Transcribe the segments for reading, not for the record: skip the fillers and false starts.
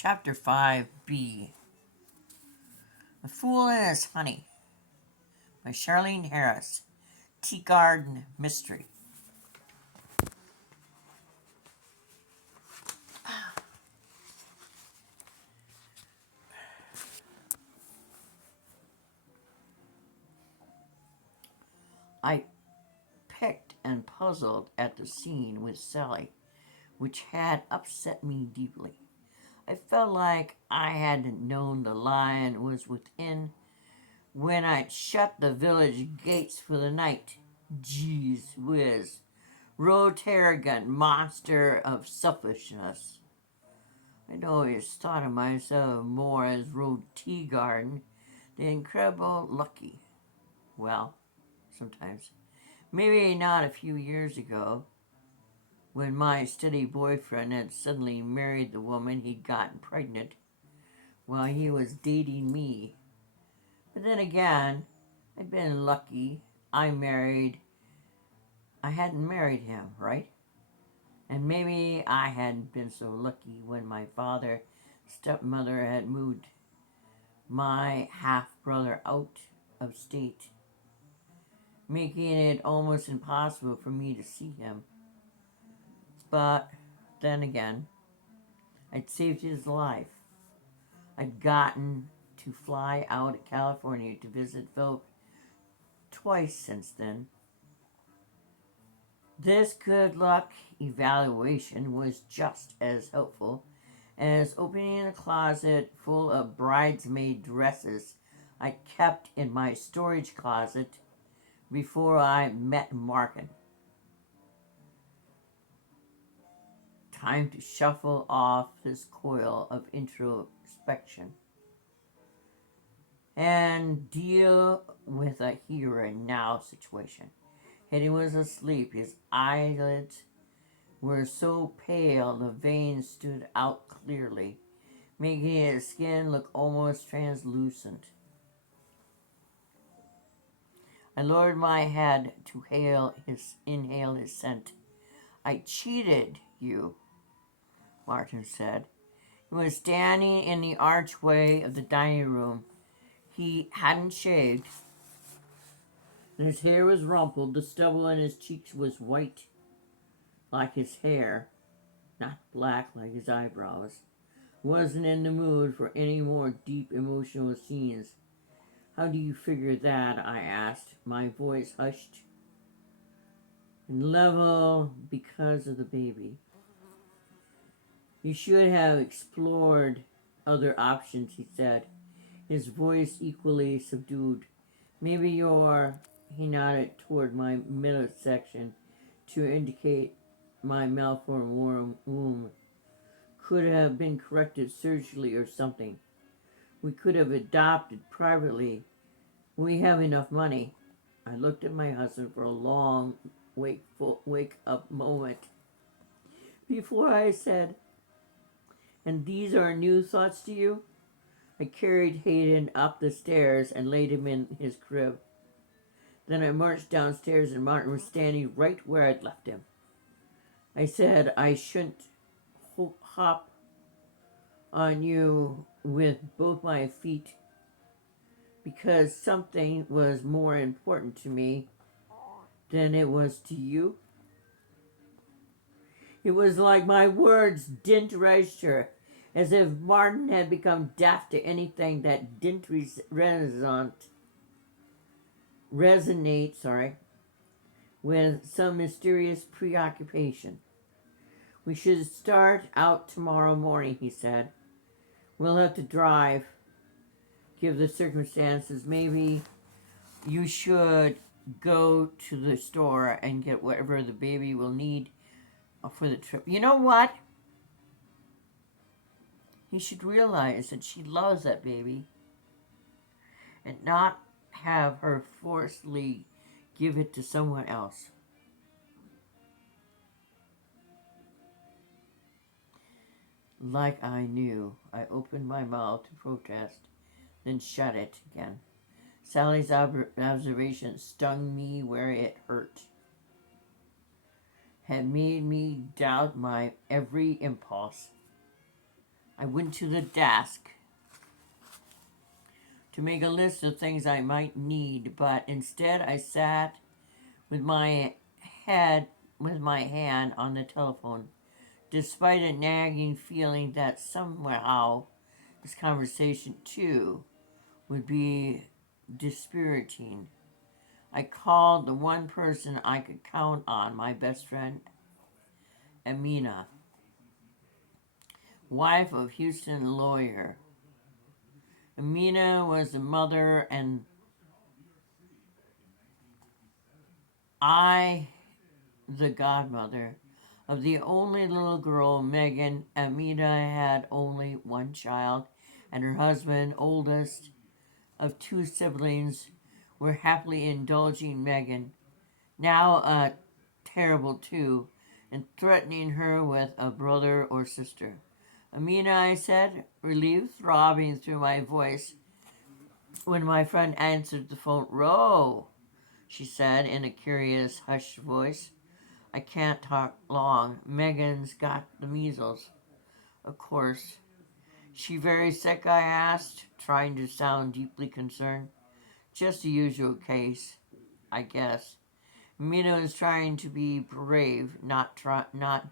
Chapter 5B The Fool and His Honey by Charlene Harris. Teagarden Mystery. I picked and puzzled at the scene with Sally, which had upset me deeply. I felt like I hadn't known the lion was within when I'd shut the village gates for the night. Jeez whiz. Teagarden, monster of selfishness. I'd always thought of myself more as Teagarden, the incredible Lucky. Well, sometimes. Maybe not a few years ago, when my steady boyfriend had suddenly married the woman he'd gotten pregnant while he was dating me. But then again, I'd been lucky. I hadn't married him, right? And maybe I hadn't been so lucky when my stepmother had moved my half-brother out of state, making it almost impossible for me to see him. But then again, I'd saved his life. I'd gotten to fly out of California to visit Philip twice since then. This good luck evaluation was just as helpful as opening a closet full of bridesmaid dresses I kept in my storage closet before I met Markin. Time to shuffle off this coil of introspection and deal with a here and now situation. Hetty was asleep. His eyelids were so pale the veins stood out clearly, making his skin look almost translucent. I lowered my head to inhale his scent. "I cheated you," Martin said. He was standing in the archway of the dining room. He hadn't shaved. His hair was rumpled. The stubble on his cheeks was white like his hair, not black like his eyebrows. Wasn't in the mood for any more deep emotional scenes. "How do you figure that?" I asked, my voice hushed and level because of the baby. "You should have explored other options," he said, his voice equally subdued. "Maybe you're..." He nodded toward my midsection to indicate my malformed womb. "Could have been corrected surgically or something. We could have adopted privately. We have enough money." I looked at my husband for a long wake-up moment before I said, "And these are new thoughts to you?" I carried Hayden up the stairs and laid him in his crib. Then I marched downstairs and Martin was standing right where I'd left him. I said I shouldn't hop on you with both my feet because something was more important to me than it was to you. It was like my words didn't register, as if Martin had become deaf to anything that didn't resonate with some mysterious preoccupation. "We should start out tomorrow morning," he said. "We'll have to drive, give the circumstances. Maybe you should go to the store and get whatever the baby will need for the trip. You know what? He should realize that she loves that baby and not have her forcefully give it to someone else." Like I knew, I opened my mouth to protest, then shut it again. Sally's observation stung me where it hurt, had made me doubt my every impulse. I went to the desk to make a list of things I might need, but instead I sat with my head with my hand on the telephone, despite a nagging feeling that somehow this conversation too would be dispiriting. I called the one person I could count on, my best friend, Amina, wife of Houston lawyer. Amina was the mother and I the godmother of the only little girl, Megan. Amina had only one child, and her husband, oldest of two siblings, were happily indulging Megan, now a terrible two, and threatening her with a brother or sister. Amina, I said, relief throbbing through my voice when my friend answered the phone. Ro, she said in a curious, hushed voice. I can't talk long. Megan's got the measles. Of course. She very sick? I asked, trying to sound deeply concerned. Just the usual case, I guess. Mina was trying to be brave, not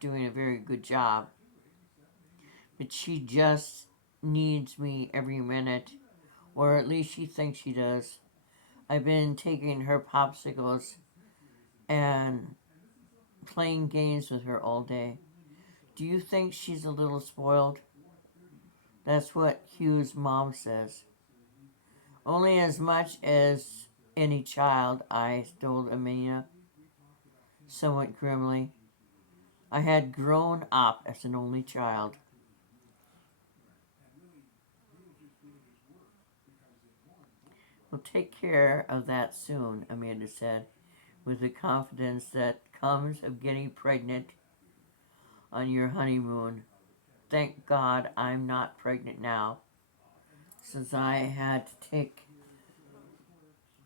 doing a very good job. But she just needs me every minute, or at least she thinks she does. I've been taking her popsicles and playing games with her all day. Do you think she's a little spoiled? That's what Hugh's mom says. Only as much as any child, I told Amina, somewhat grimly. I had grown up as an only child. We'll take care of that soon, Amanda said, with the confidence that comes of getting pregnant on your honeymoon. Thank God I'm not pregnant now, since I had to take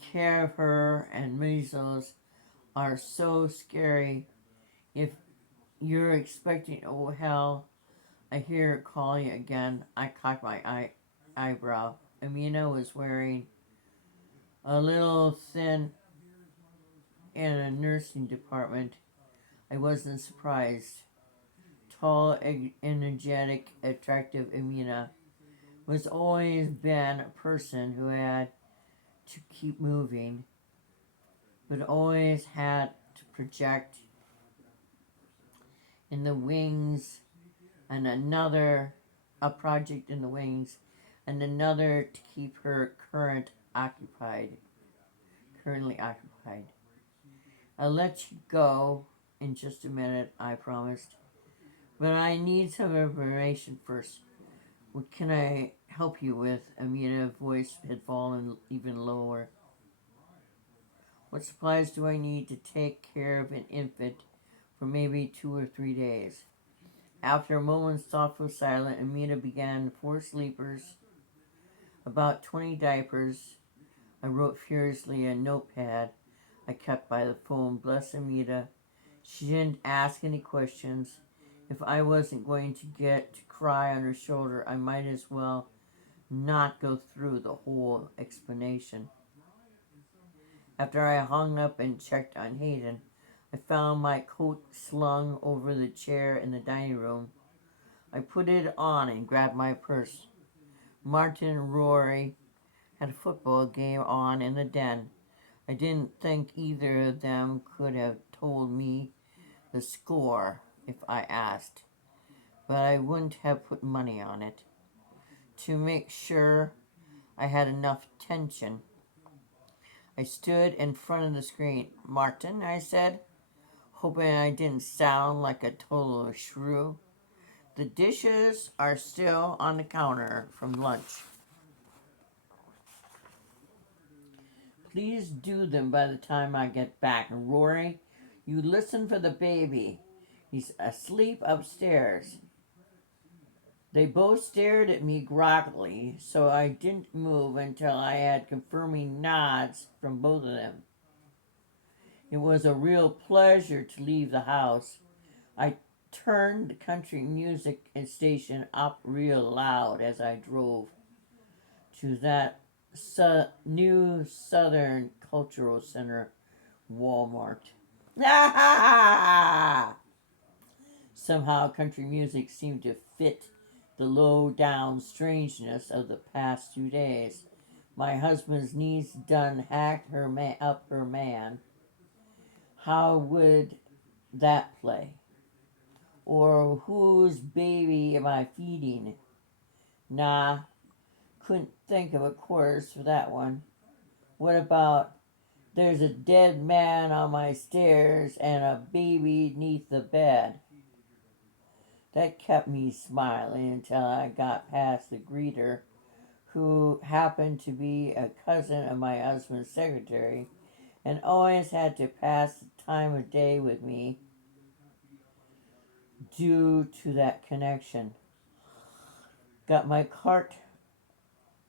care of her, and measles are so scary. If you're expecting, oh hell, I hear her calling again. I cocked my eyebrow. Amina was wearing a little thin in a nursing department. I wasn't surprised. Tall, energetic, attractive Amina was always been a person who had to keep moving, but always had to project in the wings and a project in the wings and another to keep her currently occupied. I'll let you go in just a minute, I promised. But I need some information first. What can I help you with? Amina's voice had fallen even lower. What supplies do I need to take care of an infant for maybe 2 or 3 days? After a moment's thoughtful silence, Amina began 4 sleepers, about 20 diapers. I wrote furiously a notepad I kept by the phone. Bless Amina. She didn't ask any questions. If I wasn't going to get to cry on her shoulder, I might as well not go through the whole explanation. After I hung up and checked on Hayden, I found my coat slung over the chair in the dining room. I put it on and grabbed my purse. Martin and Rory had a football game on in the den. I didn't think either of them could have told me the score if I asked, but I wouldn't have put money on it. To make sure I had enough tension, I stood in front of the screen. Martin, I said, hoping I didn't sound like a total shrew. The dishes are still on the counter from lunch. Please do them by the time I get back. Rory, you listen for the baby. He's asleep upstairs. They both stared at me groggily, so I didn't move until I had confirming nods from both of them. It was a real pleasure to leave the house. I turned the country music station up real loud as I drove to that new Southern Cultural Center Walmart. Somehow, country music seemed to fit the low down strangeness of the past 2 days. My husband's niece done hacked up her man. How would that play? Or whose baby am I feeding? Nah, couldn't think of a chorus for that one. What about there's a dead man on my stairs and a baby neath the bed? That kept me smiling until I got past the greeter, who happened to be a cousin of my husband's secretary and always had to pass the time of day with me due to that connection. Got my cart,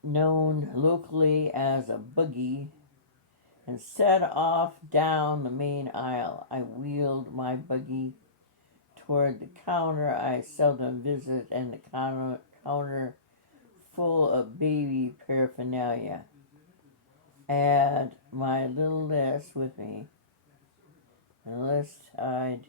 known locally as a buggy, and set off down the main aisle. I wheeled my buggy toward the counter I seldom visit, and the counter full of baby paraphernalia. Add my little list with me. A list I'd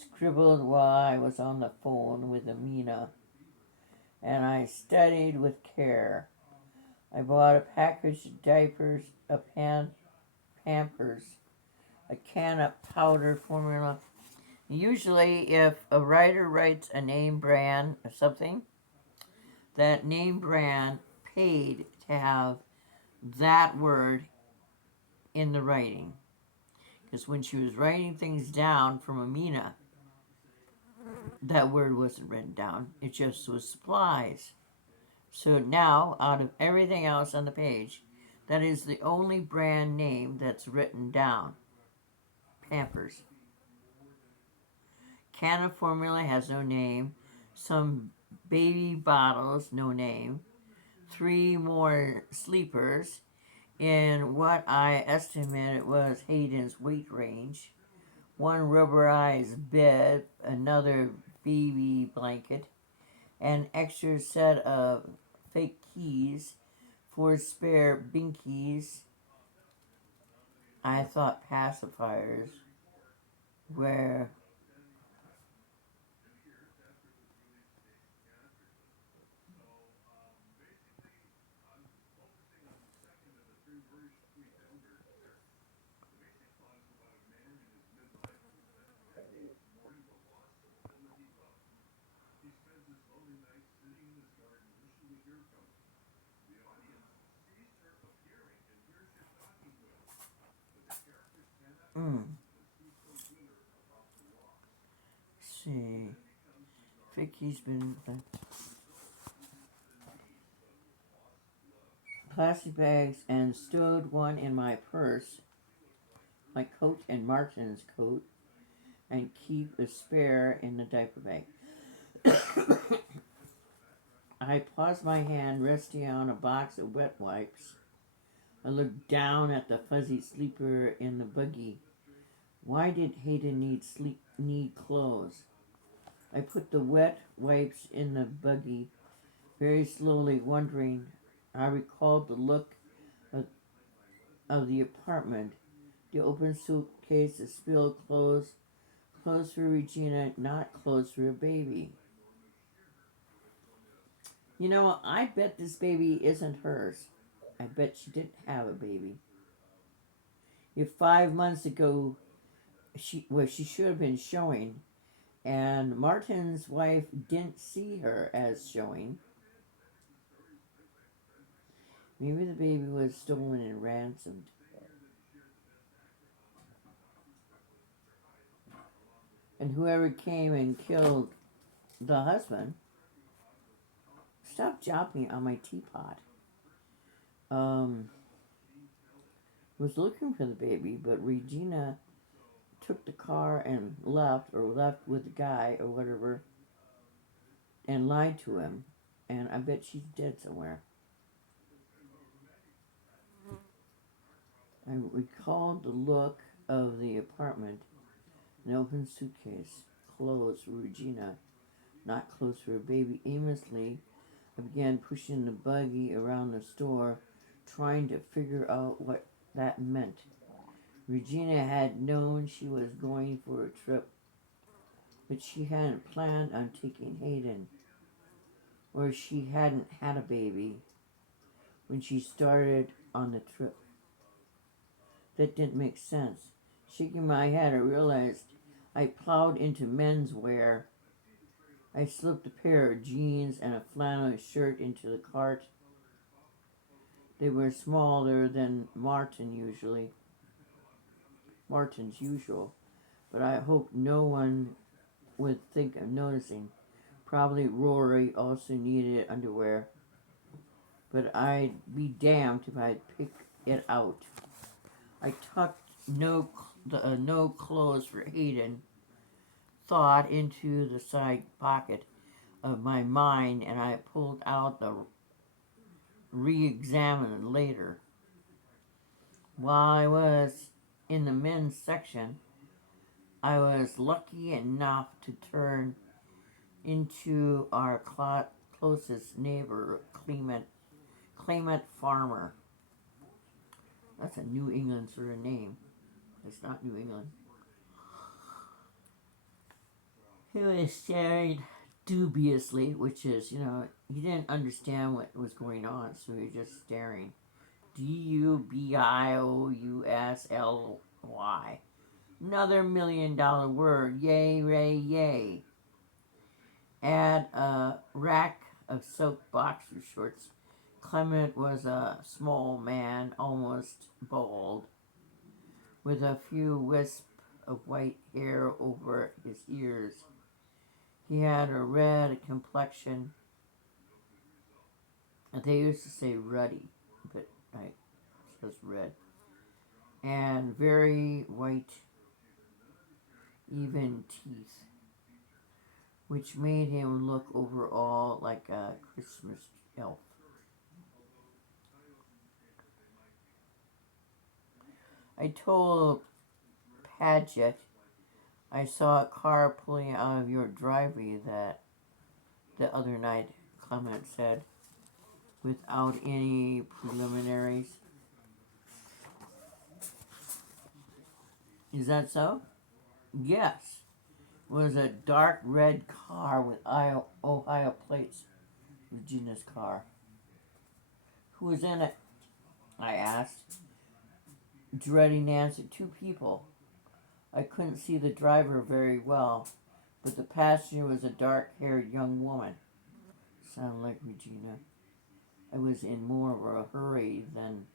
scribbled while I was on the phone with Amina, and I studied with care. I bought a package of diapers, Pampers, a can of powder formula. Usually, if a writer writes a name brand or something, that name brand paid to have that word in the writing. Because when she was writing things down from Amina, that word wasn't written down. It just was supplies. So now, out of everything else on the page, that is the only brand name that's written down. Pampers. Can of formula has no name. Some baby bottles, no name. 3 more sleepers in what I estimated was Hayden's weight range. 1 rubberized bed, another baby blanket, an extra set of fake keys, 4 spare binkies. I thought pacifiers were see. Vicky's been plastic bags and stowed one in my purse, my coat and Martin's coat, and keep a spare in the diaper bag. I paused my hand resting on a box of wet wipes. I looked down at the fuzzy sleeper in the buggy. Why did Hayden need clothes? I put the wet wipes in the buggy, very slowly, wondering. I recalled the look of, of the apartment, the open suitcase, the spilled clothes, clothes for Regina, not clothes for a baby. You know, I bet this baby isn't hers. I bet she didn't have a baby. If 5 months ago she should have been showing, and Martin's wife didn't see her as showing, maybe the baby was stolen and ransomed. And whoever came and killed the husband, stop jumping on my teapot. Was looking for the baby, but Regina took the car and left, or left with the guy, or whatever, and lied to him. and I bet she's dead somewhere. I recalled the look of the apartment, an open suitcase, clothes for Regina, not clothes for a baby. Aimlessly, I began pushing the buggy around the store, trying to figure out what that meant. Regina had known she was going for a trip, but she hadn't planned on taking Hayden, or she hadn't had a baby when she started on the trip. That didn't make sense. Shaking my head, I realized I plowed into menswear. I slipped a pair of jeans and a flannel shirt into the cart. They were smaller than Martin's usual, but I hoped no one would think of noticing. Probably Rory also needed underwear, but I'd be damned if I'd pick it out. I tucked no clothes for Hayden thought into the side pocket of my mind, and I pulled out the re-examine later. While I was in the men's section, I was lucky enough to turn into our closest neighbor, Clement Farmer. That's a New England sort of name. It's not New England. He was staring dubiously, which is, he didn't understand what was going on, so he was just staring. Dubiously. Another $1 million word. Yay, Ray, yay. Add a rack of soaked boxer shorts. Clement was a small man, almost bald, with a few wisps of white hair over his ears. He had a red complexion. They used to say ruddy, but it says red. And very white, even teeth, which made him look overall like a Christmas elf. I told Paget I saw a car pulling out of your driveway the other night, Clement said, without any preliminaries. Is that so? Yes. It was a dark red car with Ohio plates. Regina's car. Who was in it? I asked, dreading to answer. 2 people. I couldn't see the driver very well, but the passenger was a dark-haired young woman. Sounded like Regina. I was in more of a hurry than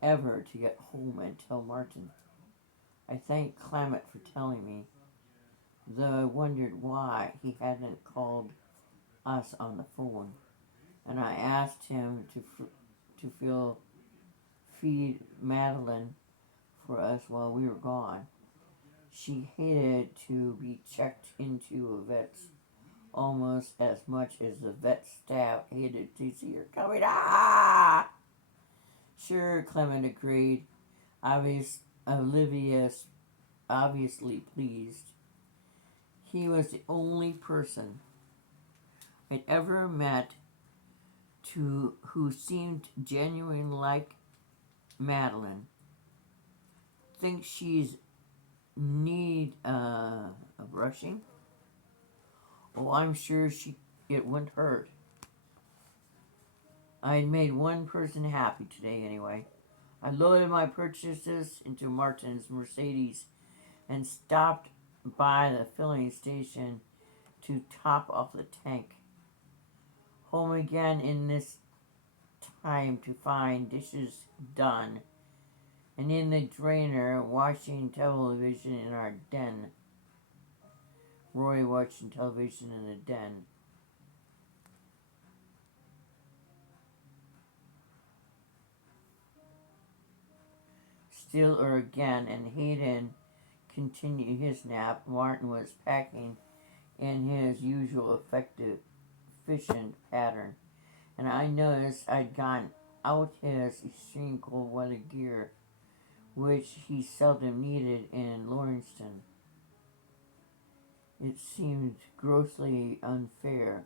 ever to get home and tell Martin. I thanked Clement for telling me, though I wondered why he hadn't called us on the phone, and I asked him to feed Madeline for us while we were gone. She hated to be checked into a vet's almost as much as the vet staff hated to see her coming. Ah! Sure, Clement agreed, obviously pleased. He was the only person I'd ever met who seemed genuine like Madeline. Think she's need a brushing? Oh, I'm sure it wouldn't hurt. I'd made one person happy today anyway. I loaded my purchases into Martin's Mercedes and stopped by the filling station to top off the tank. Home again in this time to find dishes done, and in the drainer watching television in our den. Roy watching television in the den. Still or again, and Hayden continued his nap. Martin was packing in his usual efficient pattern. and I noticed I'd gone out his extreme cold weather gear, which he seldom needed in Lawrencetown. It seemed grossly unfair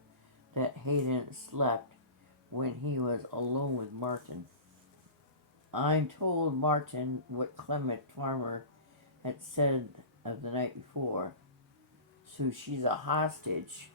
that Hayden slept when he was alone with Martin. I told Martin what Clement Farmer had said of the night before. So she's a hostage,